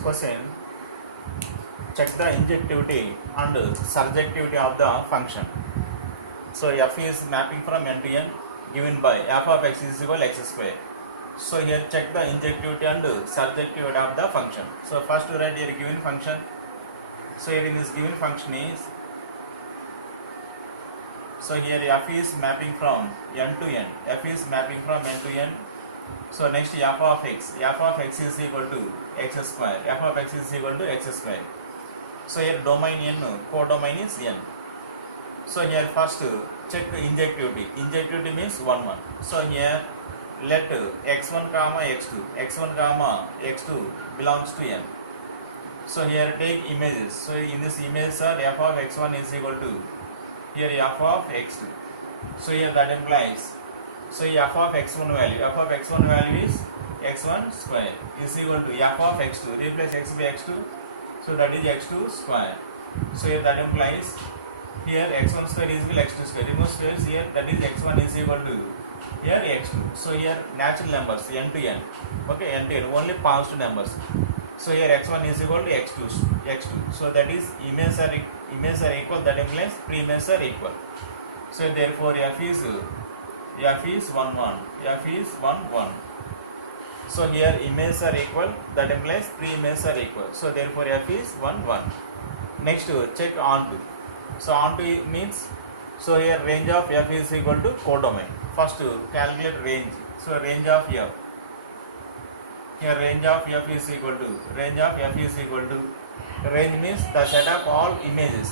question, check the injectivity and surjectivity of the function. So f is mapping from n to n given by f of x is equal to x square. So here check the injectivity and surjectivity of the function. So first to write here given function. So here in this given function is, so here f is mapping from n to n, f is mapping from n to n. So next f of x is equal to x square, f of x is equal to x square. So here domain n, codomain is n. So here first check injectivity. Injectivity means 1 1. So here let x1 comma x2 x2 belongs to n. So here take images. So in this images are f of x1 is equal to here f of x2. So here that implies, so f of x1 value is x1 square is equal to f of x2. Replace x by x2. So that is x2 square. So here that implies here x1 square is equal to x2 square. Remove squares here, that is x1 is equal to here x2. So here natural numbers n to n. Okay, n to n, only positive numbers. So here x1 is equal to x2. So that is images are equal, that implies pre-images are equal. So therefore f is 1 1. F is 1 1. So here images are equal, that implies pre-images are equal. So therefore f is 1 1. Next check onto. So onto means, so here range of f is equal to codomain. First calculate range. So range of f. Here range of f is equal to range means the set of all images.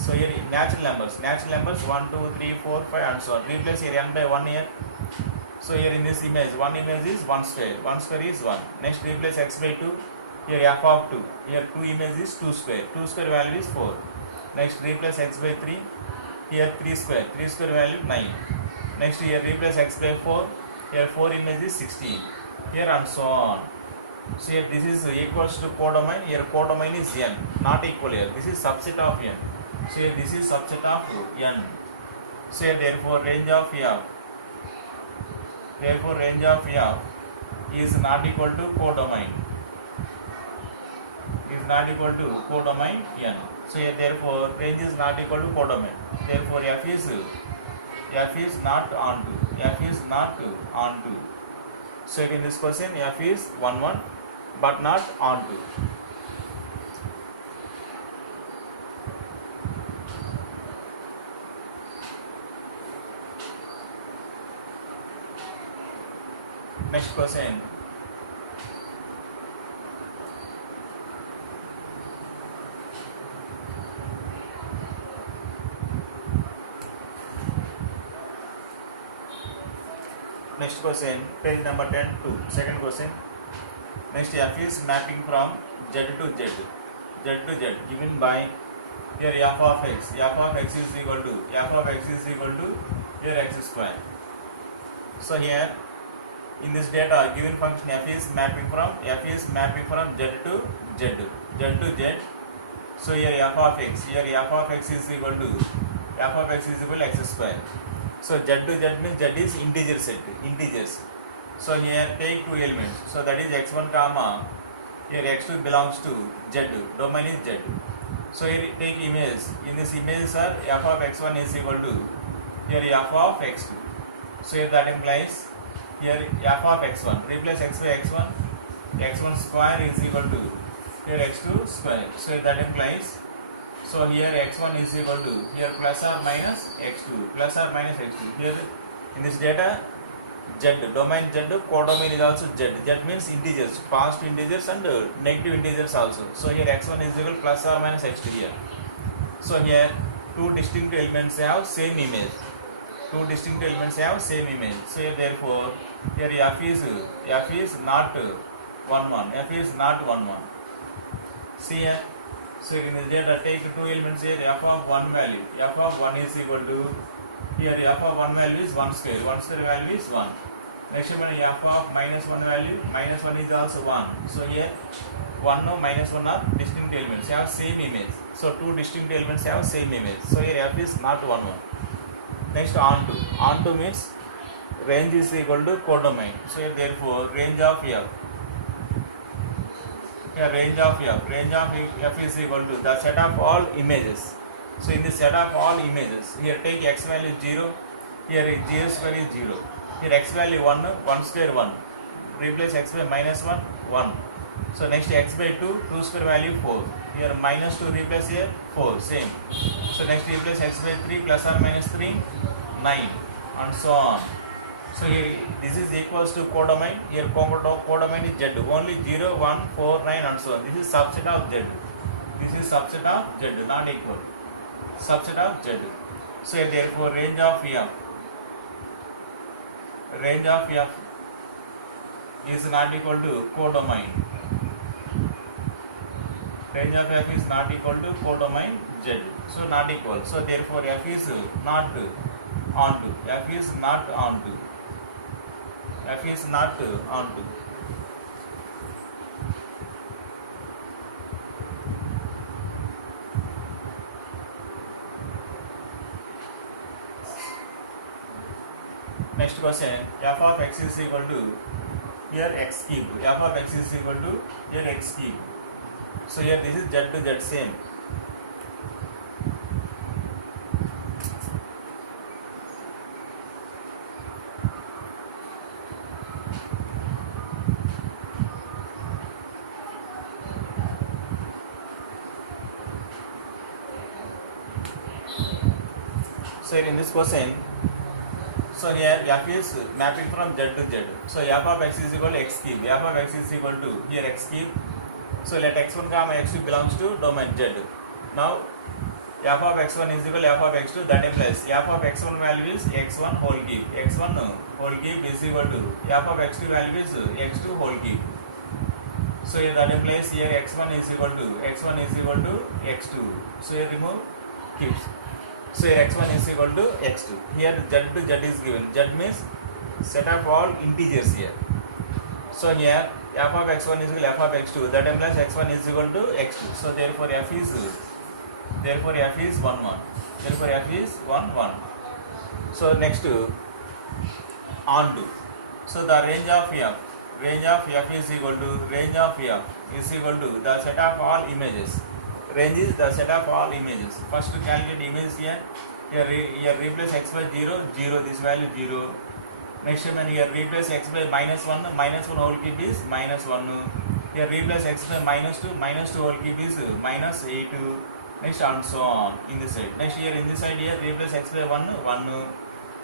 So here natural numbers 1 2 3 4 5 and so on. Replace here n by 1 here. So here in this image, one image is 1 square. 1 square is 1. Next replace x by 2. Here f of 2. Here 2 image is 2 square. 2 square value is 4. Next replace x by 3. Here 3 square. 3 square value 9. Next here replace x by 4. Here 4 image is 16. Here and so on. So here this is equals to codomain. Here codomain is n. Not equal here. This is subset of n. So here this is subset of n. So here therefore range of f. Therefore range of f is not equal to codomain. Is not equal to codomain n. So here therefore range is not equal to codomain. Therefore f is not onto. F is not onto. So in this question f is 1 1 but not onto. Next question. Next question, page number 10 to second question. Next f is mapping from z to z given by here f of x. F of x is equal to here x square. So here in this data given function f is mapping from z to z. So here f of x is equal to x square. So z to z means z is integer set, integers. So here take two elements. So that is x1 comma here x2 belongs to z, domain is z. So here take image. In this image are f of x1 is equal to here f of x2. So here that implies here f of x1. Replace x by x1 square is equal to here x2 square. So here that implies, so here x1 is equal to here plus or minus x2. Here in this data z, domain z, codomain is also z. Z means integers, positive integers and negative integers also. So here x1 is equal to plus or minus x2 here. So here two distinct elements have same image. So here therefore here f is not 1 1. F is not 1 1. See here. So in this data take two elements here, f of 1 value. F of 1 is equal to here f of 1 value is 1 square. 1 square value is 1. Next one f of minus 1 value, minus 1 is also 1. So here 1 no minus 1 are distinct elements have same image. So two distinct elements have same image. So here f is not 1 1. Next onto means range is equal to codomain. So here therefore range of f Here range of f is equal to the set of all images. So in the set of all images, here take x value 0, here g square is 0, here x value 1, 1 square 1, replace x by minus 1, 1. So next x by 2, 2 square value 4, here minus 2 replace here 4, same. So next replace x by 3 plus or minus 3, 9 and so on. So here this is equals to codomain, here codomain is z, only 0, 1, 4, 9 and so on. This is subset of z, this is subset of z, not equal, subset of z. So therefore range of f is not equal to codomain. Range of f is not equal to codomain z. So not equal. So therefore f is not onto. F is not onto. F is not onto. Next question, f of x is equal to here x cube. F of x is equal to here x cube. So here this is z to z, same. So here in this question, so here f is mapping from z to z. So f of x is equal to x cube. F of x is equal to here x cube. So let x1 comma x2 belongs to domain z. Now f of x1 is equal to f of x2. That implies f of x1 value is x1 whole cube. X1 whole cube is equal to f of x2 value is x2 whole cube. So here that implies here x1 is equal to x2. So here remove cubes. So here x1 is equal to x2. Here z to z is given. Z means set of all integers here. So here f of x1 is equal to f of x2. That implies x1 is equal to x2. So therefore f is 1 1. Therefore f is 1 1. So next onto. So the range of f is equal to the set of all images. Range is the set of all images. First to calculate images here. Here replace x by 0, 0. This value 0. Next time here replace x by minus 1 whole cube is minus 1. Here replace x by minus 2 whole cube is minus 8. Next and so on in this side. Next here in this side here replace x by 1.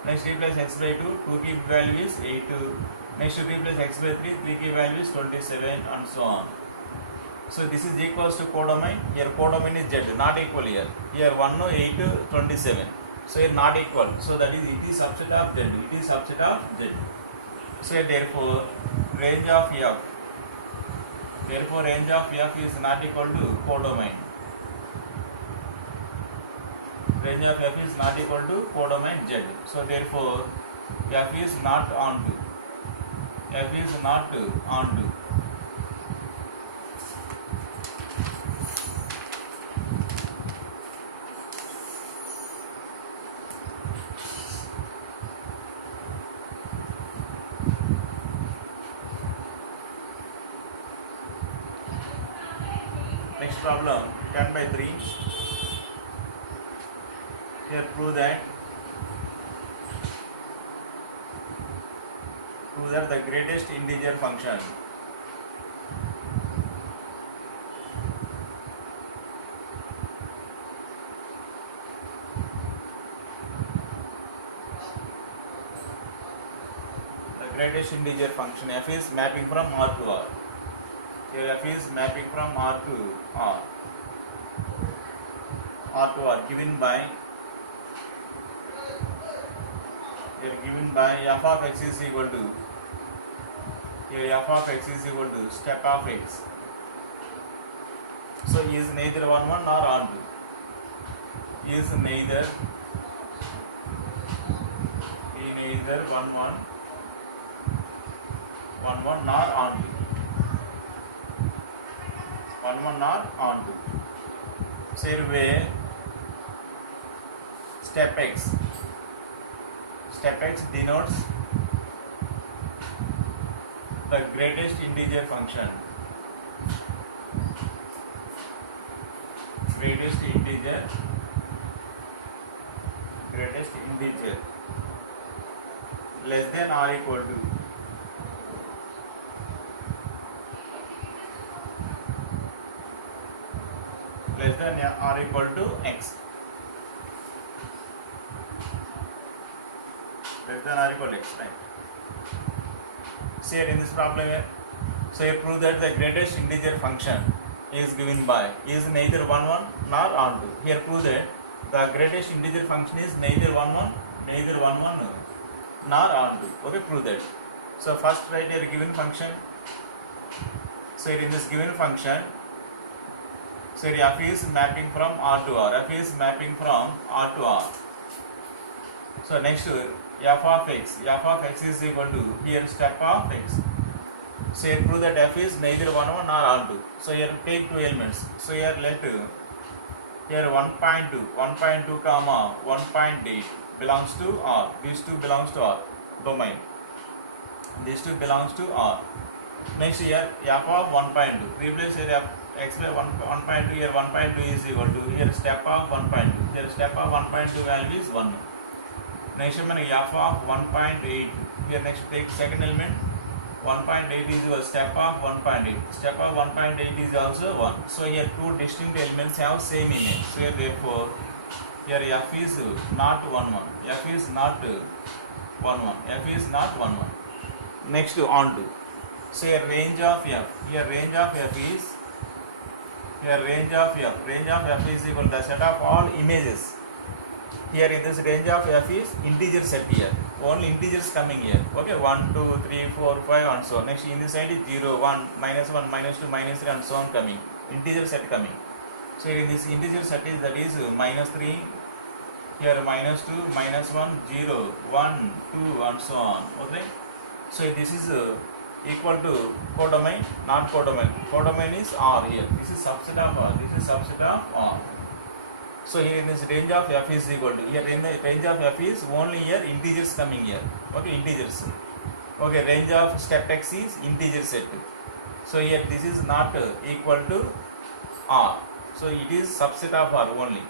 Next replace x by 2 cube value is 8. Next replace x by 3 cube value is 27 and so on. So this is equals to codomain. Here codomain is z, not equal here. Here 1, 8, 27. So here not equal. So that is it is subset of z. It is subset of z. So therefore range of f. Therefore range of f is not equal to codomain. Range of f is not equal to codomain z. So therefore f is not onto. F is not onto. Next problem 10 by 3. Here prove that the greatest integer function f is mapping from R to R. Here f is mapping from R to R. Given by f of x is equal to step of x. So is neither 1 1 nor onto. Is neither 1 1 nor onto. 1 1 nor onto. So here step x denotes the greatest integer function. greatest integer less than or equal to x, less than or equal to x, right? So here in this problem here, so you prove that the greatest integer function is given by is neither 1 1 nor on 2. Here prove that the greatest integer function is neither 1 1 nor on 2. Okay, prove that. So first write your given function. So here in this given function, so here f is mapping from R to R. F is mapping from R to R. So next f of x. F of x is equal to here step of x. So here prove that f is neither 1 1 nor on 2. So here take two elements. So here let here 1.2 comma 1.8 belongs to R. These two belongs to R domain. These two belongs to R. Next here f of 1.2. Replace here x by 1.2. Here 1.2 is equal to here step of 1.2. Here step of 1.2 value is 1. Next one f of 1.8. Here next take second element. 1.8 is your step of 1.8. Step of 1.8 is also 1. So here two distinct elements have same image. So here therefore here f is not 1 1. F is not 1 1. F is not 1 1. Next on to. So here range of f. Here range of f is range of f is equal to the set of all images. Here in this range of f is integer set here. Only integers coming here. Okay, 1, 2, 3, 4, 5 and so on. Next in this side is 0, 1, minus 1, minus 2, minus 3 and so on coming. Integer set coming. So here in this integer set is that is minus 3, here minus 2, minus 1, 0, 1, 2 and so on. Okay. So this is equal to codomain, not codomain. Codomain is R here. This is subset of R. This is subset of R. So here in this range of f is equal to here in the range of f is only here integers coming here. Okay, integers. Okay, range of step x is integer set. So here this is not equal to R. So it is subset of R only.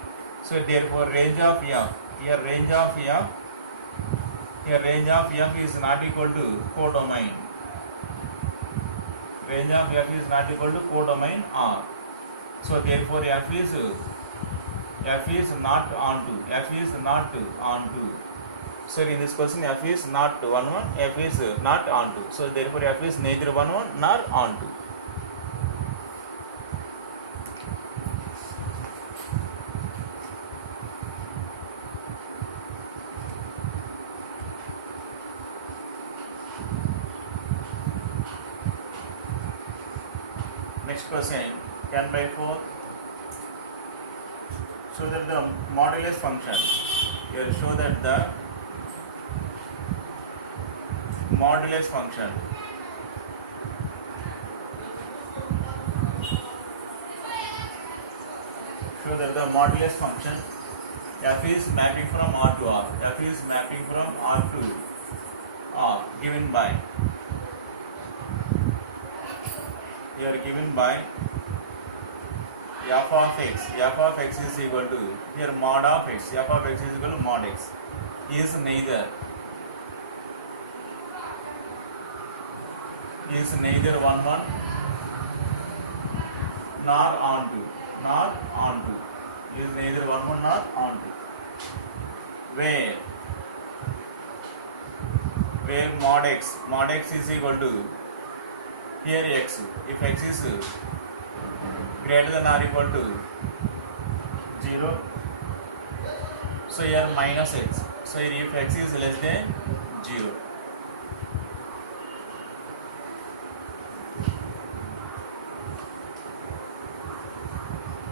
So therefore range of f here range of f is not equal to codomain. Range of f is not equal to codomain R. So therefore f is not on 2. F is not on 2. So in this question f is not 1 1. F is not on 2. So therefore f is neither 1 1 nor on 2. Next question 10 by 4. Show that the modulus function. Here show that the modulus function. Show that the modulus function f is mapping from R to R. F is mapping from R to R given by here given by f of x. F of x is equal to here mod of x. F of x is equal to mod x is neither 1 1 nor on 2 is neither 1 1 nor on 2 where mod x is equal to here x. If x is greater than or equal to 0, so here minus x. So here if x is less than 0.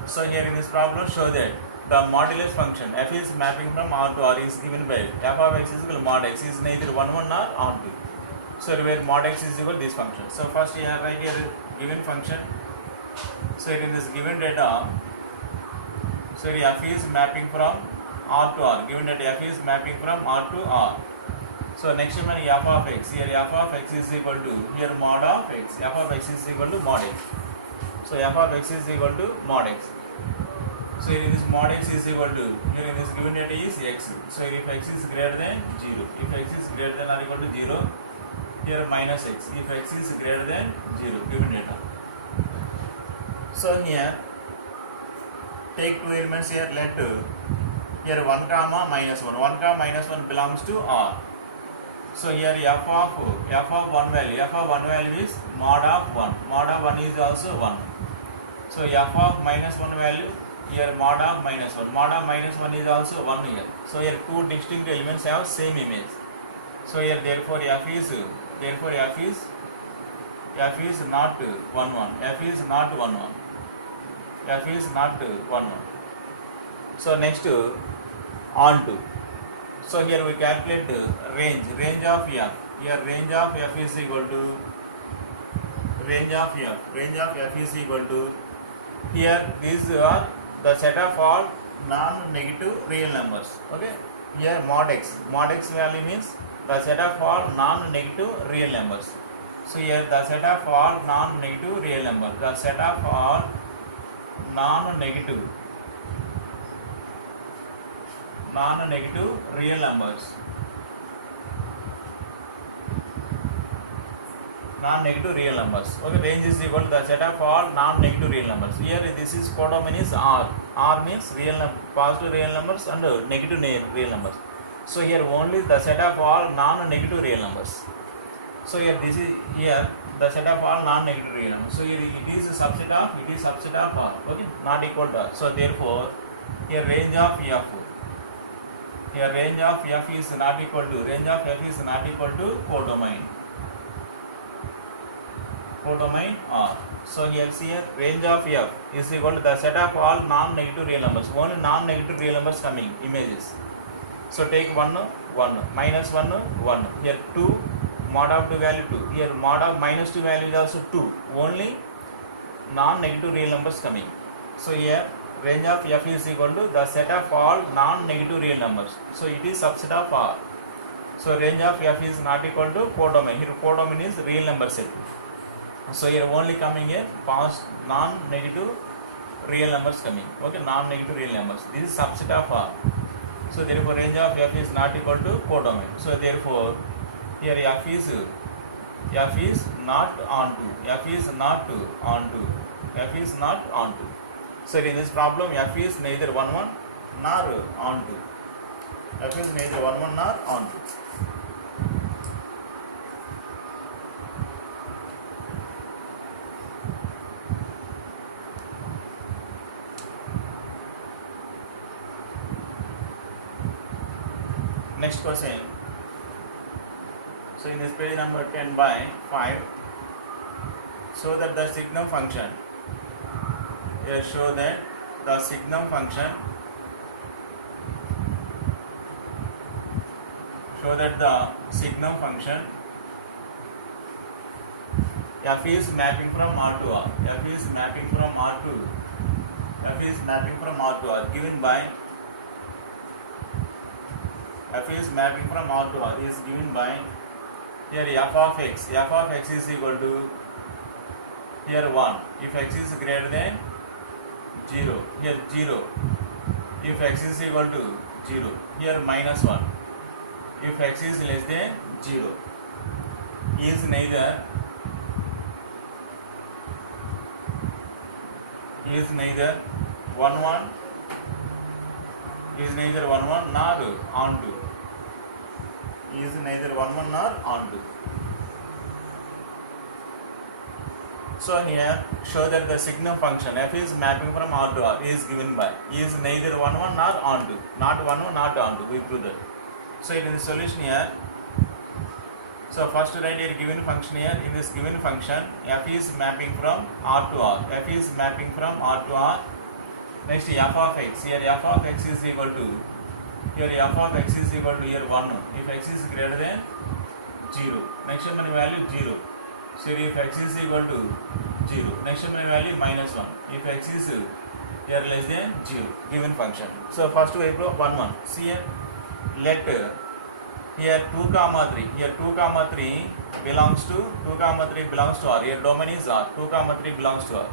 So here in this problem show that the modulus function f is mapping from R to R is given by f of x is equal to mod x is neither 1 1 nor on 2. So where mod x is equal to this function. So first here write here given function. So in this given data, so f is mapping from R to R. Given data f is mapping from R to R. So next one f of x. Here f of x is equal to here mod of x. F of x is equal to mod x. So f of x is equal to mod x. So here this mod x is equal to, here in this given data is x. So if x is greater than 0, if x is greater than or equal to 0, here minus x. If x is greater than 0, given data. So here take two elements here. Let here 1 comma minus 1. 1 comma minus 1 belongs to R. So here f of one value is mod of 1. Mod of 1 is also 1. So f of minus 1 value, here mod of minus 1. Mod of minus 1 is also 1 here. So here two distinct elements have same image. So here therefore f is not 1 1. F is not 1 1. F is not 1 1. So next on to. So here we calculate range of f. Here range of f is equal to here these are the set of all non-negative real numbers. Okay. Here mod x value means the set of all non-negative real numbers. So here the set of all non-negative real numbers. The set of all non-negative real numbers. Non-negative real numbers. Okay, range is equal to the set of all non-negative real numbers. Here this is codomain is R. R means positive real numbers and negative real numbers. So here only the set of all non-negative real numbers. So here this is here the set of all non-negative real numbers. So here it is a subset of R. Okay, not equal to R. So therefore here range of f. Here range of f is not equal to codomain R. So here range of f is equal to the set of all non-negative real numbers. Only non-negative real numbers coming images. So take 1 minus 1. Here 2 mod of 2 value 2. Here mod of minus 2 value is also 2. Only non-negative real numbers coming. So here range of f is equal to the set of all non-negative real numbers. So it is subset of R. So range of f is not equal to codomain. Here codomain is real number set. So here only coming a non-negative real numbers coming. Okay, non-negative real numbers. This is subset of R. So therefore range of f is not equal to codomain. So therefore here f is not onto. F is not onto. So in this problem f is neither 1 1 nor onto. F is neither 1 1 nor onto. Next question. So in this page number 10 by 5, show that the signum function. Here show that the signum function. F is mapping from R to R. F is mapping from R to R given by f is mapping from R to R is given by here f of x. F of x is equal to here 1 if x is greater than 0. Here 0 if x is equal to 0. Here minus 1 if x is less than 0. Is neither 1 1 nor onto. Is neither 1 1 nor onto. So here show that the signum function f is mapping from R to R is given by is neither 1 1 nor onto. Not 1 1 not onto. We prove that. So in the solution here, so first write here given function here. In this given function f is mapping from R to R. F is mapping from R to R. Next f of x. Here f of x is equal to here 1 if x is greater than 0. Next value 0. So if x is equal to 0. Next value minus 1 if x is here less than 0. Given function. So first we prove 1 1. See here, let here 2 comma 3. Here 2 comma 3 belongs to R. Here domain is R. 2 comma 3 belongs to R.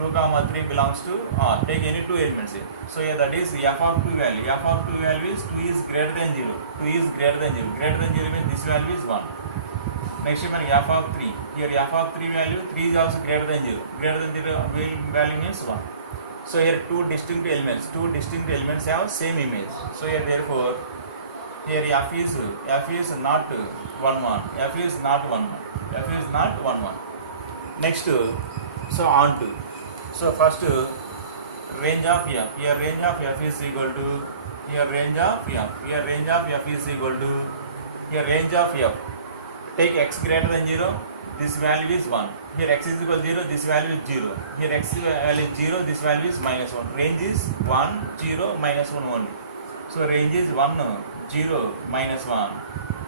2 comma 3 belongs to R. Take any two elements here. So here that is f of 2 value. F of 2 value is 2 is greater than 0. 2 is greater than 0. Greater than 0 means this value is 1. Next one f of 3. Here f of 3 value 3 is also greater than 0. Greater than 0 value means 1. So here two distinct elements have same image. So here therefore here f is not 1 1. F is not 1 1. F is not 1 1. Next, so on to. So first range of f. Here range of f is equal to here range of f. Here range of f is equal to here range of f. Take x greater than 0. This value is 1. Here x is equal to 0. This value is 0. Here x value is 0. This value is minus 1. Range is 1 0 minus 1 only. So range is 1 0 minus 1.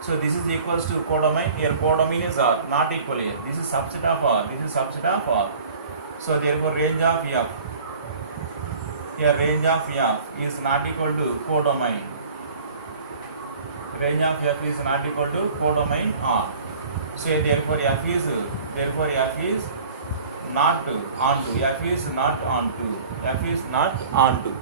So this is equals to codomain. Here codomain is R, not equal here. This is subset of R. This is subset of R. So therefore range of f. Here range of f is not equal to codomain. Range of f is not equal to codomain R. So therefore f is not onto. F is not onto. F is not onto.